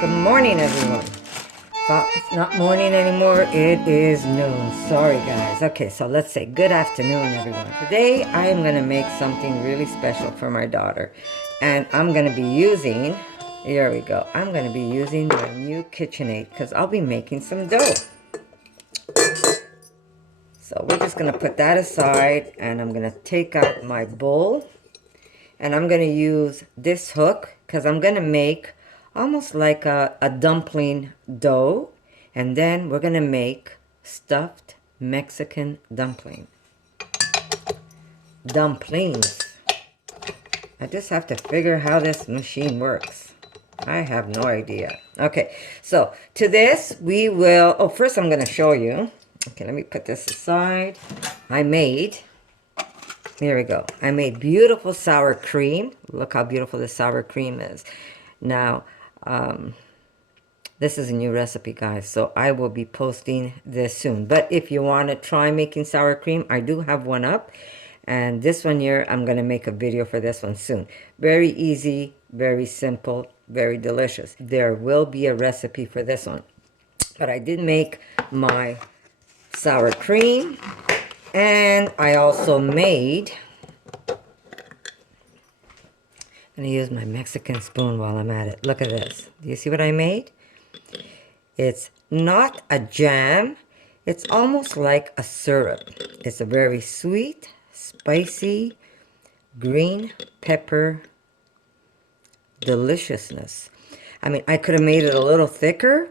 Good morning, everyone. Well, it's not morning anymore. It is noon. Sorry, guys. Okay, so let's say good afternoon, everyone. Today, I am going to make something really special for my daughter. And I'm going to be using, here we go. I'm going to be using my new KitchenAid because I'll be making some dough. So we're just going to put that aside and I'm going to take out my bowl. And I'm going to use this hook because I'm going to make almost like a dumpling dough. And then we're going to make stuffed Mexican dumpling. Dumplings. I just have to figure how this machine works. I have no idea. Okay, so to this we will... Oh, first I'm going to show you. Okay, let me put this aside. Here we go. I made beautiful sour cream. Look how beautiful the sour cream is. Now, this is a new recipe, guys, so I will be posting this soon. But if you want to try making sour cream, I do have one up. And this one here, I'm going to make a video for this one soon. Very easy, very simple, very delicious. There will be a recipe for this one. But I did make my sour cream. And I also made... I'm going to use my Mexican spoon while I'm at it. Look at this. Do you see what I made? It's not a jam. It's almost like a syrup. It's a very sweet, spicy, green pepper deliciousness. I mean, I could have made it a little thicker,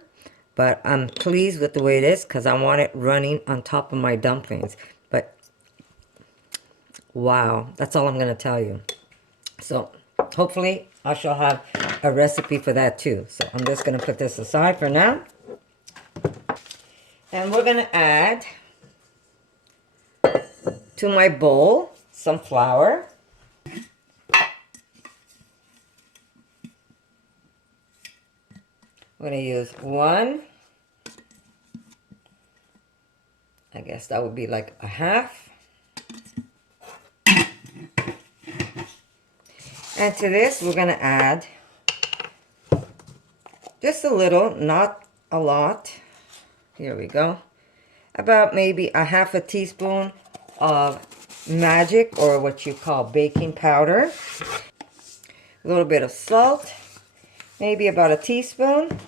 but I'm pleased with the way it is because I want it running on top of my dumplings. But, wow, that's all I'm going to tell you. So... hopefully, I shall have a recipe for that too. So I'm just going to put this aside for now. And we're going to add to my bowl some flour. I'm going to use one. I guess that would be like a half. And to this, we're going to add just a little, not a lot. Here we go. About maybe a half a teaspoon of magic, or what you call baking powder. A little bit of salt. Maybe about a teaspoon.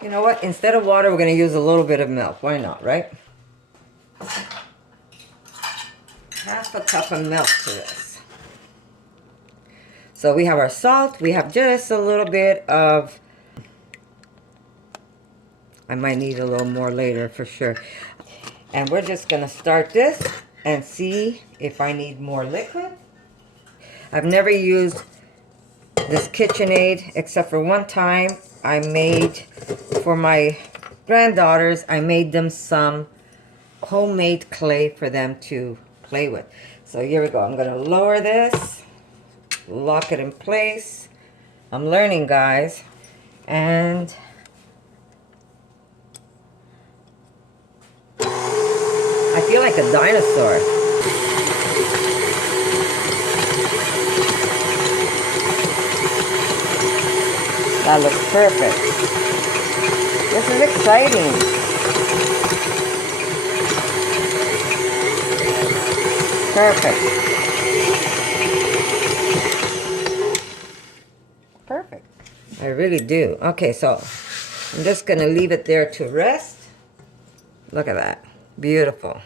You know what? Instead of water, we're going to use a little bit of milk. Why not, right? Half a cup of milk to this. So we have our salt, we have just a little bit of, I might need a little more later for sure. And we're just going to start this and see if I need more liquid. I've never used this KitchenAid except for one time. I made, for my granddaughters, I made them some homemade clay for them to play with. So here we go. I'm going to lower this. Lock it in place. I'm learning, guys. And I feel like a dinosaur. That looks perfect. This is exciting. Perfect. Perfect. I really do. Okay, so I'm just going to leave it there to rest. Look at that. Beautiful.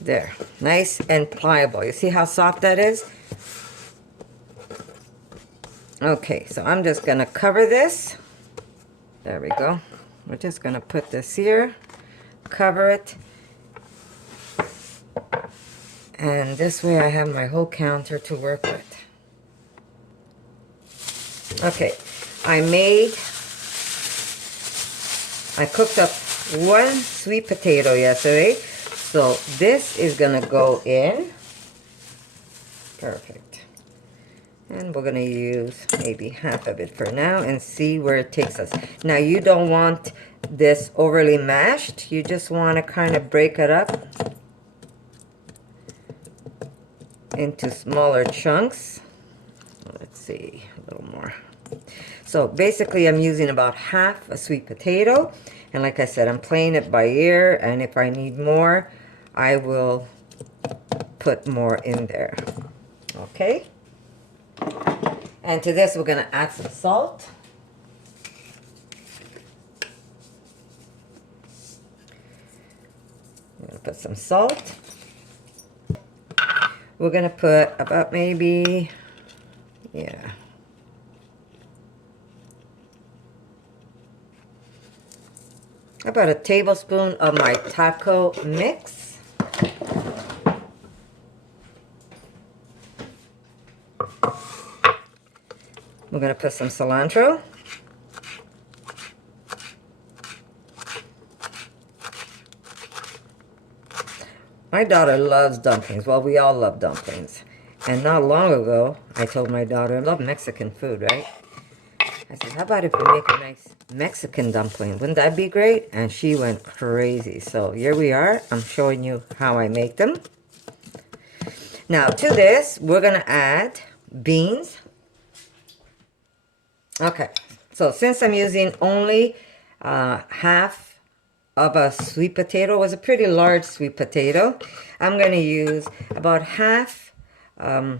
There. Nice and pliable. You see how soft that is? Okay, so I'm just going to cover this. There we go. We're just going to put this here. Cover it. And this way I have my whole counter to work with. Okay, I cooked up one sweet potato yesterday, so this is gonna go in. Perfect. And we're gonna use maybe half of it for now and see where it takes us. Now, you don't want this overly mashed, you just want to kind of break it up into smaller chunks. let's see, a little more. So basically I'm using about half a sweet potato, and like I said, I'm playing it by ear, and if I need more, I will put more in there. Okay, and to this we're going to add some salt. I'm going to put some salt. We're going to put about maybe, yeah, about a tablespoon of my taco mix. We're going to put some cilantro. My daughter loves dumplings. Well, we all love dumplings. And not long ago, I told my daughter, I love Mexican food, right? I said, how about if we make a nice Mexican dumpling? Wouldn't that be great? And she went crazy. So here we are. I'm showing you how I make them. Now, to this, we're going to add beans. Okay, so since I'm using only half of a sweet potato, it was a pretty large sweet potato, I'm going to use about half a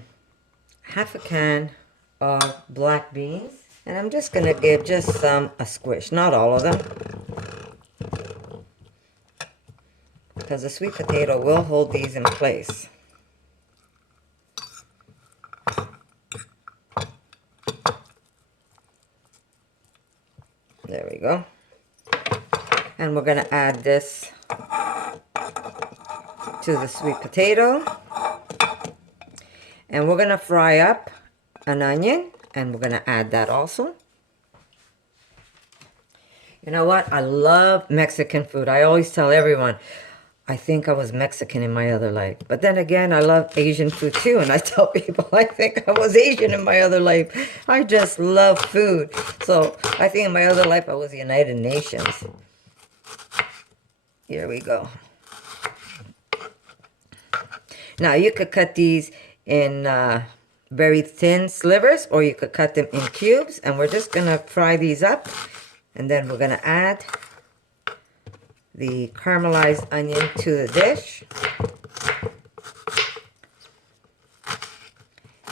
can of black beans. And I'm just going to give just some a squish, not all of them, because the sweet potato will hold these in place. There we go. And we're going to add this to the sweet potato. And we're going to fry up an onion, and we're going to add that also. You know what? I love Mexican food. I always tell everyone, I think I was Mexican in my other life. But then again, I love Asian food too. And I tell people, I think I was Asian in my other life. I just love food. So I think in my other life, I was the United Nations. Here we go. Now, you could cut these in very thin slivers, or you could cut them in cubes. And we're just going to fry these up. And then we're going to add the caramelized onion to the dish.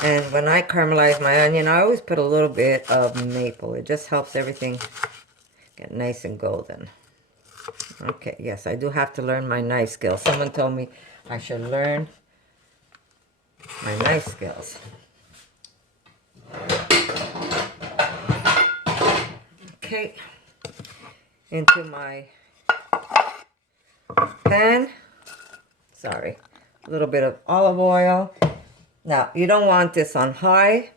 And when I caramelize my onion, I always put a little bit of maple. It just helps everything get nice and golden. Okay, yes, I do have to learn my knife skills. Someone told me I should learn my knife skills. Okay, into my pan. Sorry, a little bit of olive oil. Now, you don't want this on high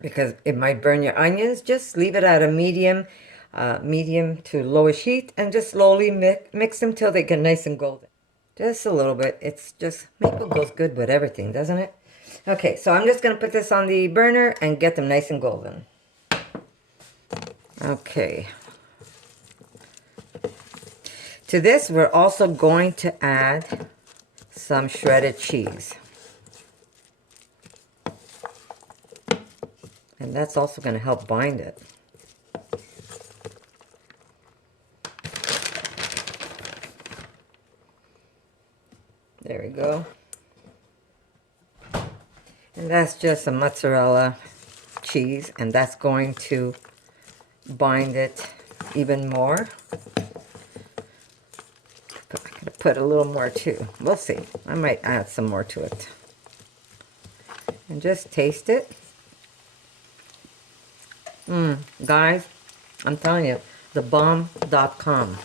because it might burn your onions. Just leave it at a medium to lowish heat, and just slowly mix them till they get nice and golden. Just a little bit. It's just, maple goes good with everything, doesn't it? Okay, so I'm just going to put this on the burner and get them nice and golden. Okay. To this, we're also going to add some shredded cheese. And that's also going to help bind it. There we go. And that's just a mozzarella cheese, and that's going to bind it even more. But I'm going to put a little more too. We'll see. I might add some more to it. And just taste it. Guys, I'm telling you, thebomb.com.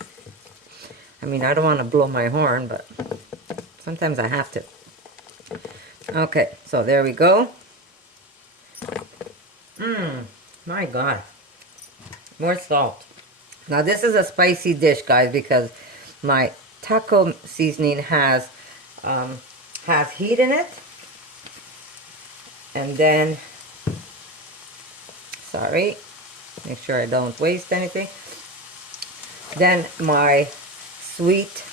I mean, I don't want to blow my horn, but sometimes I have to. Okay, so there we go. My God. More salt. Now, this is a spicy dish, guys, because my taco seasoning has heat in it. And then, sorry, make sure I don't waste anything. Then my sweet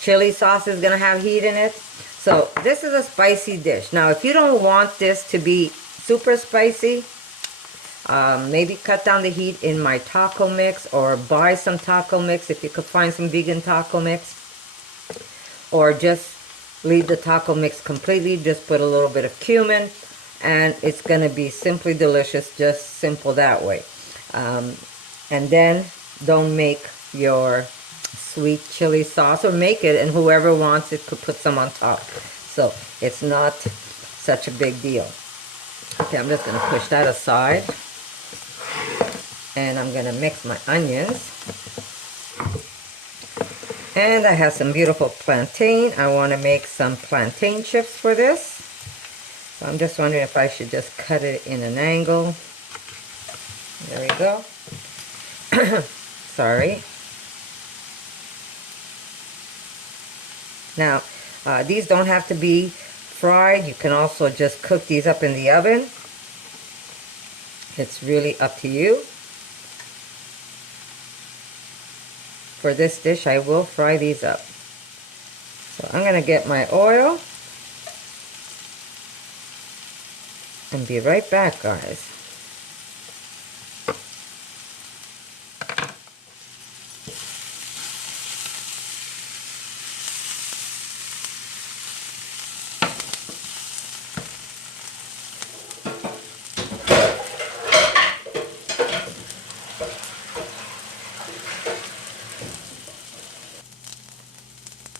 chili sauce is going to have heat in it. So this is a spicy dish. Now, if you don't want this to be super spicy, maybe cut down the heat in my taco mix, or buy some taco mix if you could find some vegan taco mix, or just leave the taco mix completely. Just put a little bit of cumin, and it's going to be simply delicious, just simple that way. And then don't make your sweet chili sauce, or make it, and whoever wants it could put some on top. So it's not such a big deal. Okay, I'm just going to push that aside. And I'm going to mix my onions. And I have some beautiful plantain. I want to make some plantain chips for this. So I'm just wondering if I should just cut it in an angle. There we go. Sorry. Now, these don't have to be fried. You can also just cook these up in the oven. It's really up to you. For this dish, I will fry these up. So I'm going to get my oil. And be right back, guys.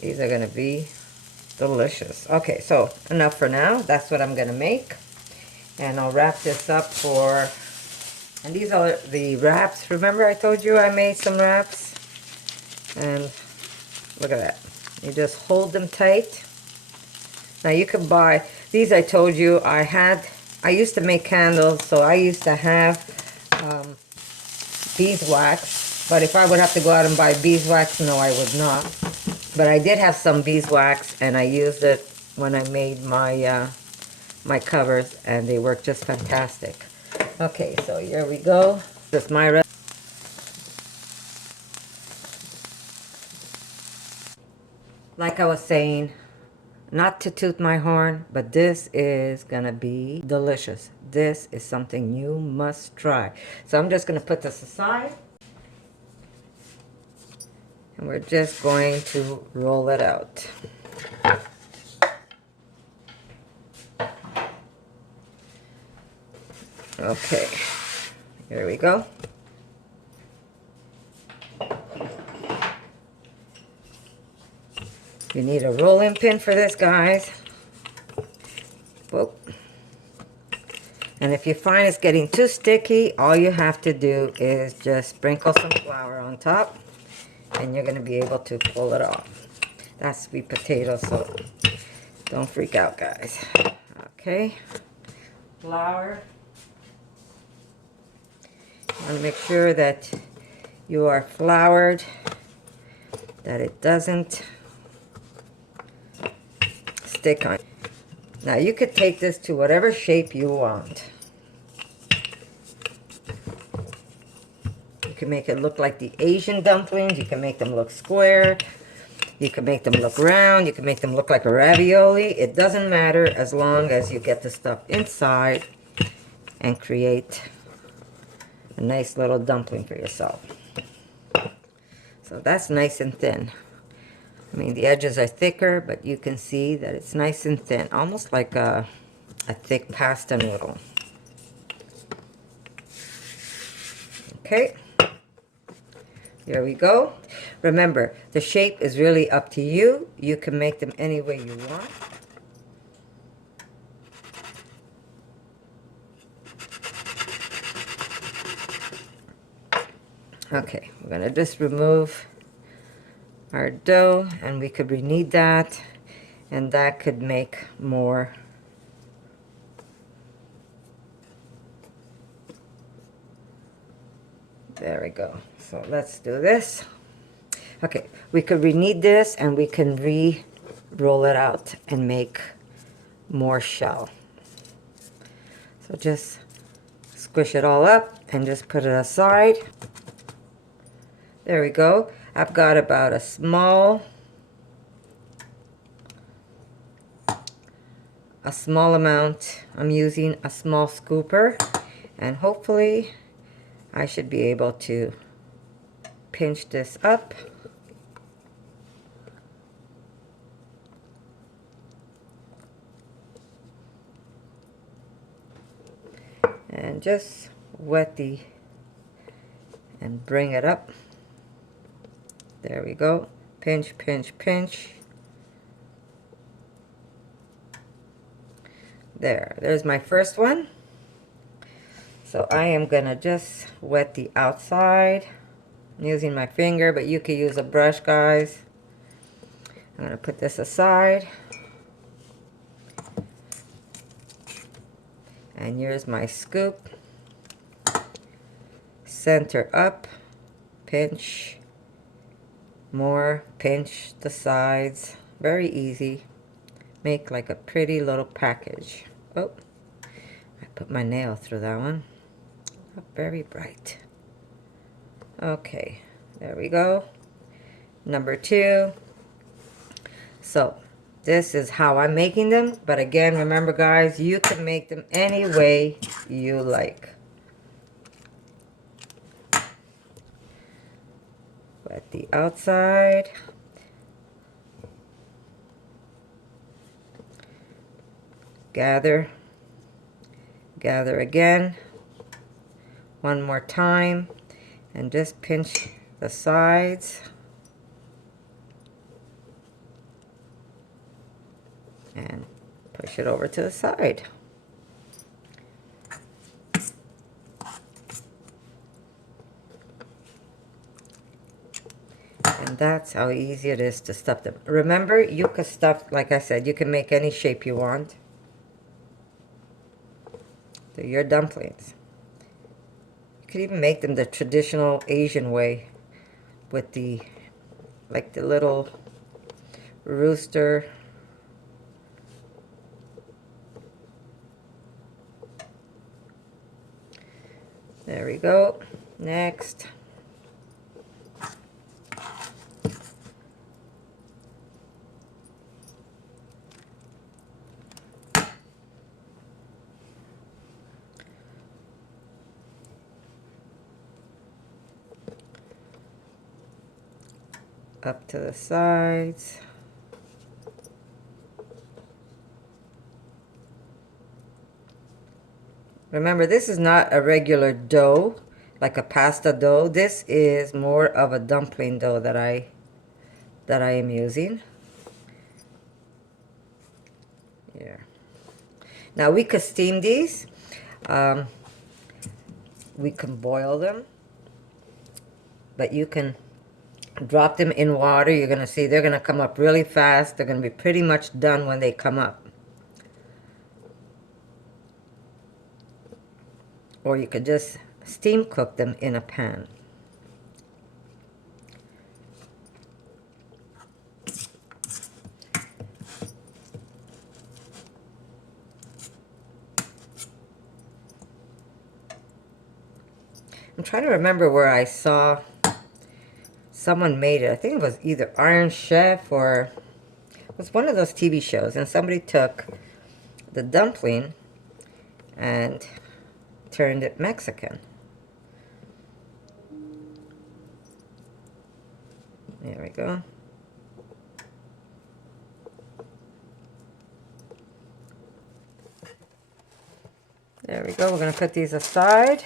These are going to be delicious. Okay, so enough for now. That's what I'm going to make. And I'll wrap this up for... And these are the wraps. Remember I told you I made some wraps? And look at that. You just hold them tight. Now you can buy... These I told you I used to make candles, so I used to have beeswax. But if I would have to go out and buy beeswax, no, I would not. But I did have some beeswax, and I used it when I made my my covers, and they work just fantastic. Okay, so here we go. This is my recipe. Like I was saying, not to toot my horn, but this is gonna be delicious. This is something you must try. So I'm just gonna put this aside. And we're just going to roll it out. Okay, here we go. You need a rolling pin for this, guys. Whoa. And if you find it's getting too sticky, all you have to do is just sprinkle some flour on top. And you're going to be able to pull it off. That's sweet potato, so don't freak out, guys. Okay. Flour. You want to make sure that you are floured, that it doesn't stick on. Now you could take this to whatever shape you want. You can make it look like the Asian dumplings. You can make them look square. You can make them look round. You can make them look like a ravioli. It doesn't matter as long as you get the stuff inside and create a nice little dumpling for yourself. So that's nice and thin. I mean, the edges are thicker, but you can see that it's nice and thin, almost like a thick pasta noodle. Okay. Here we go. Remember, the shape is really up to you. You can make them any way you want. Okay, we're going to just remove our dough, and we could knead that, and that could make more. There we go. So let's do this. Okay, we could knead this, and we can roll it out and make more shell. So just squish it all up and just put it aside. There we go. I've got about a small a small amount. I'm using a small scooper, and hopefully I should be able to pinch this up. And just wet and bring it up. There we go. Pinch, pinch, pinch. There's my first one. So I am gonna just wet the outside. I'm using my finger, but you could use a brush, guys. I'm gonna put this aside. And here's my scoop. Center up, pinch, more, pinch the sides. Very easy. Make like a pretty little package. Oh, I put my nail through that one. Not very bright. Okay, there we go. Number 2. So this is how I'm making them, but again, remember guys, you can make them any way you like. Wet the outside. Gather again, one more time, and just pinch the sides. And push it over to the side. And that's how easy it is to stuff them. Remember, you can stuff, like I said, you can make any shape you want. They're your dumplings. You could even make them the traditional Asian way with the, like the little rooster. There we go. Next. Up to the sides. Remember, this is not a regular dough, like a pasta dough. This is more of a dumpling dough that I am using. Yeah. Now we could steam these. We can boil them, but you can drop them in water. You're gonna see they're gonna come up really fast. They're gonna be pretty much done when they come up. Or you could just steam cook them in a pan. I'm trying to remember where I saw someone made it. I think it was either Iron Chef or it was one of those TV shows, and somebody took the dumpling and turned it Mexican. There we go. There we go. We're going to put these aside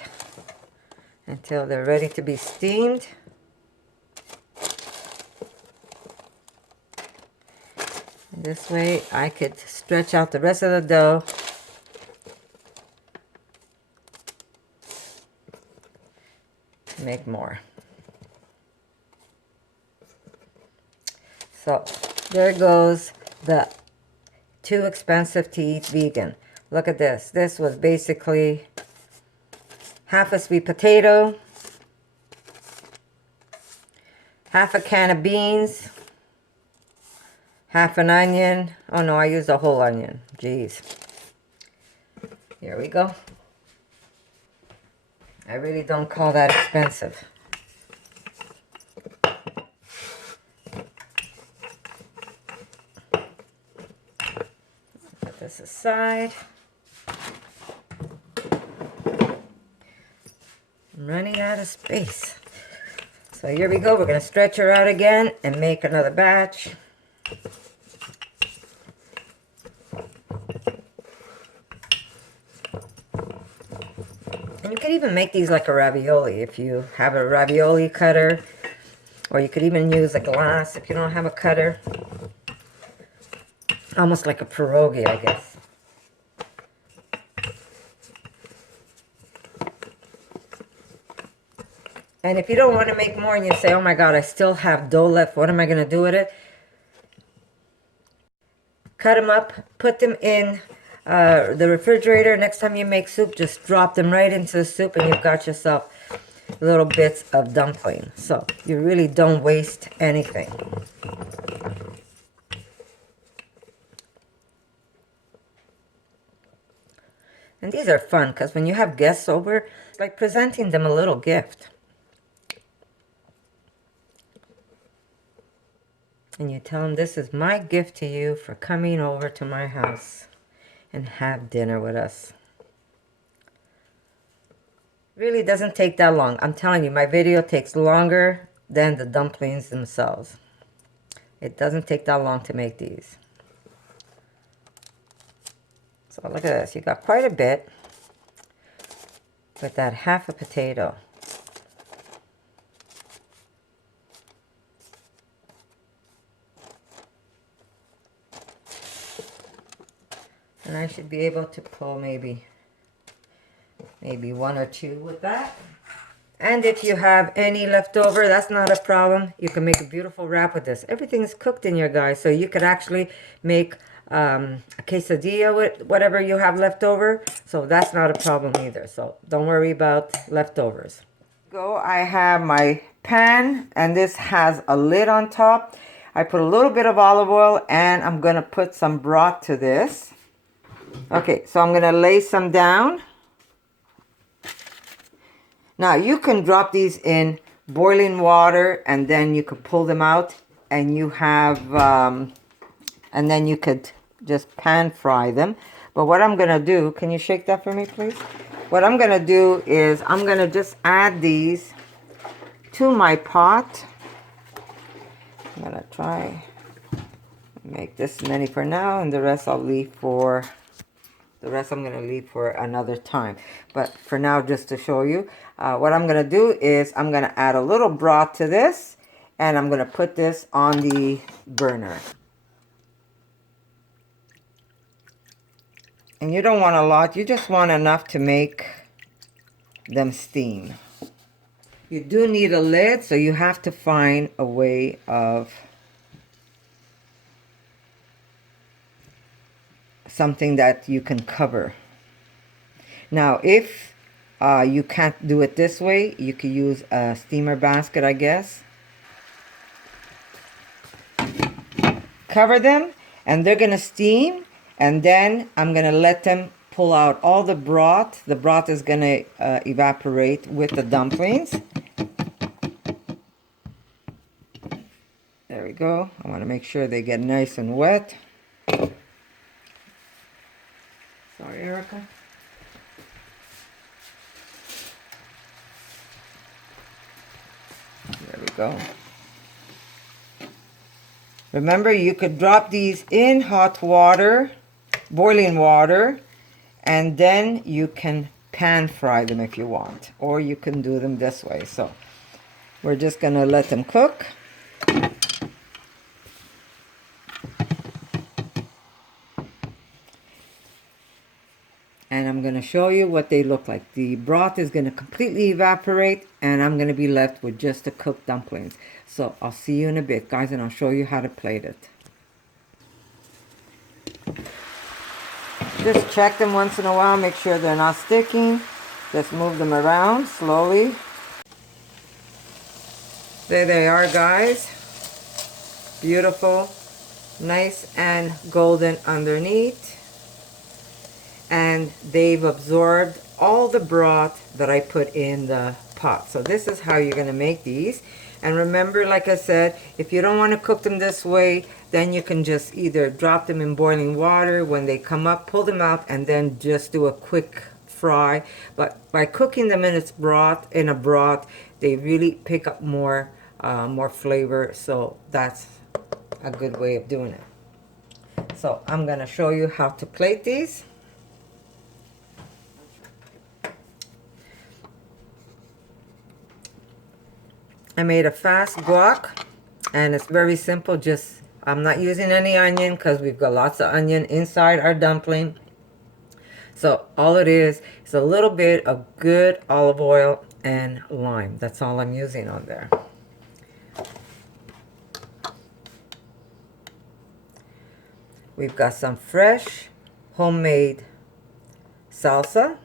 until they're ready to be steamed. And this way I could stretch out the rest of the dough. Make more. So there goes the too expensive to eat vegan. Look at this. This was basically half a sweet potato, half a can of beans, half an onion. Oh no, I used a whole onion. Jeez. Here we go. I really don't call that expensive. Put this aside. I'm running out of space. So here we go. We're going to stretch her out again and make another batch. And you can even make these like a ravioli if you have a ravioli cutter. Or you could even use a glass if you don't have a cutter. Almost like a pierogi, I guess. And if you don't want to make more and you say, oh my God, I still have dough left, what am I going to do with it? Cut them up, put them in the refrigerator. Next time you make soup, just drop them right into the soup and you've got yourself little bits of dumpling. So you really don't waste anything. And these are fun because when you have guests over, it's like presenting them a little gift. And you tell them, this is my gift to you for coming over to my house and have dinner with us. Really doesn't take that long. I'm telling you, my video takes longer than the dumplings themselves. It doesn't take that long to make these. So look at this. You got quite a bit with that half a potato. And I should be able to pull maybe one or two with that. And if you have any left over, that's not a problem. You can make a beautiful wrap with this. Everything is cooked in here, guys, so you could actually make a quesadilla with whatever you have left over. So that's not a problem either. So don't worry about leftovers. I have my pan, and this has a lid on top. I put a little bit of olive oil, and I'm going to put some broth to this. Okay, so I'm going to lay some down. Now, you can drop these in boiling water, and then you could pull them out, and you have, and then you could just pan fry them. But what I'm going to do, can you shake that for me, please? What I'm going to do is I'm going to just add these to my pot. I'm going to try make this many for now, and the rest I'll leave for... The rest I'm going to leave for another time. But for now, just to show you, what I'm going to do is I'm going to add a little broth to this. And I'm going to put this on the burner. And you don't want a lot. You just want enough to make them steam. You do need a lid, so you have to find a way of... something that you can cover. Now, if you can't do it this way, you could use a steamer basket, I guess. Cover them, and they're gonna steam, and then I'm gonna let them pull out all the broth. The broth is gonna evaporate with the dumplings. There we go. I want to make sure they get nice and wet. Sorry, Erica. There we go. Remember, you could drop these in hot water, boiling water, and then you can pan fry them if you want. Or you can do them this way. So we're just going to let them cook. And I'm going to show you what they look like. The broth is going to completely evaporate, and I'm going to be left with just the cooked dumplings. So I'll see you in a bit, guys, and I'll show you how to plate it. Just check them once in a while, make sure they're not sticking. Just move them around slowly. There they are, guys. Beautiful, nice and golden underneath. And they've absorbed all the broth that I put in the pot. So this is how you're going to make these. And remember, like I said, if you don't want to cook them this way, then you can just either drop them in boiling water. When they come up, pull them out, and then just do a quick fry. But by cooking them in a broth, they really pick up more flavor. So that's a good way of doing it. So I'm going to show you how to plate these. I made a fast guac, and it's very simple. Just, I'm not using any onion because we've got lots of onion inside our dumpling. So all it is a little bit of good olive oil and lime. That's all I'm using on there. We've got some fresh homemade salsa.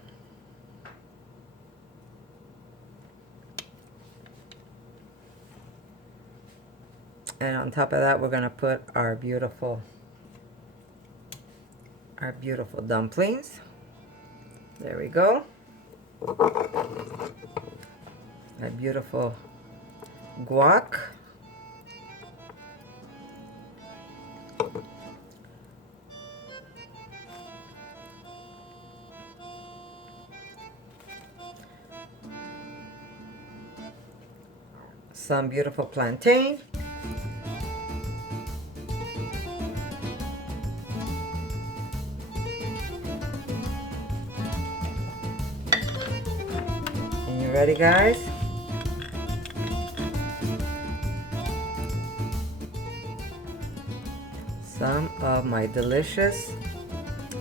And on top of that, we're going to put our beautiful dumplings. There we go. Our beautiful guac. Some beautiful plantain. Ready, guys? Some of my delicious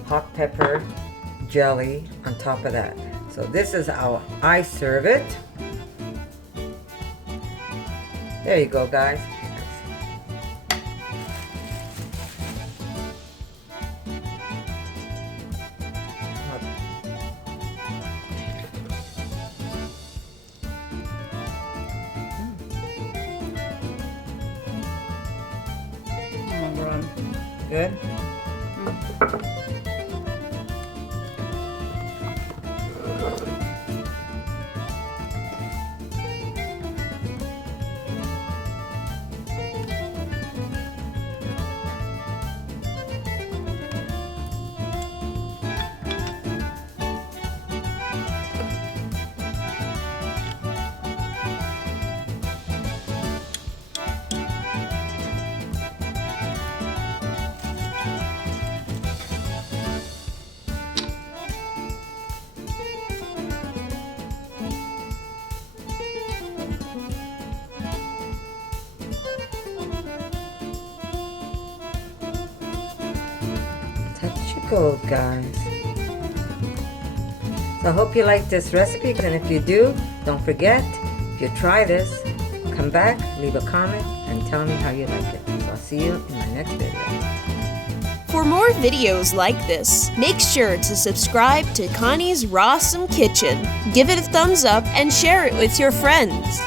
hot pepper jelly on top of that. So this is how I serve it. There you go, guys. Good? Gold, guys. So I hope you like this recipe, and if you do, don't forget, if you try this, come back, leave a comment, and tell me how you like it. So I'll see you in my next video. For more videos like this, make sure to subscribe to Connie's RAWsome Kitchen, give it a thumbs up, and share it with your friends.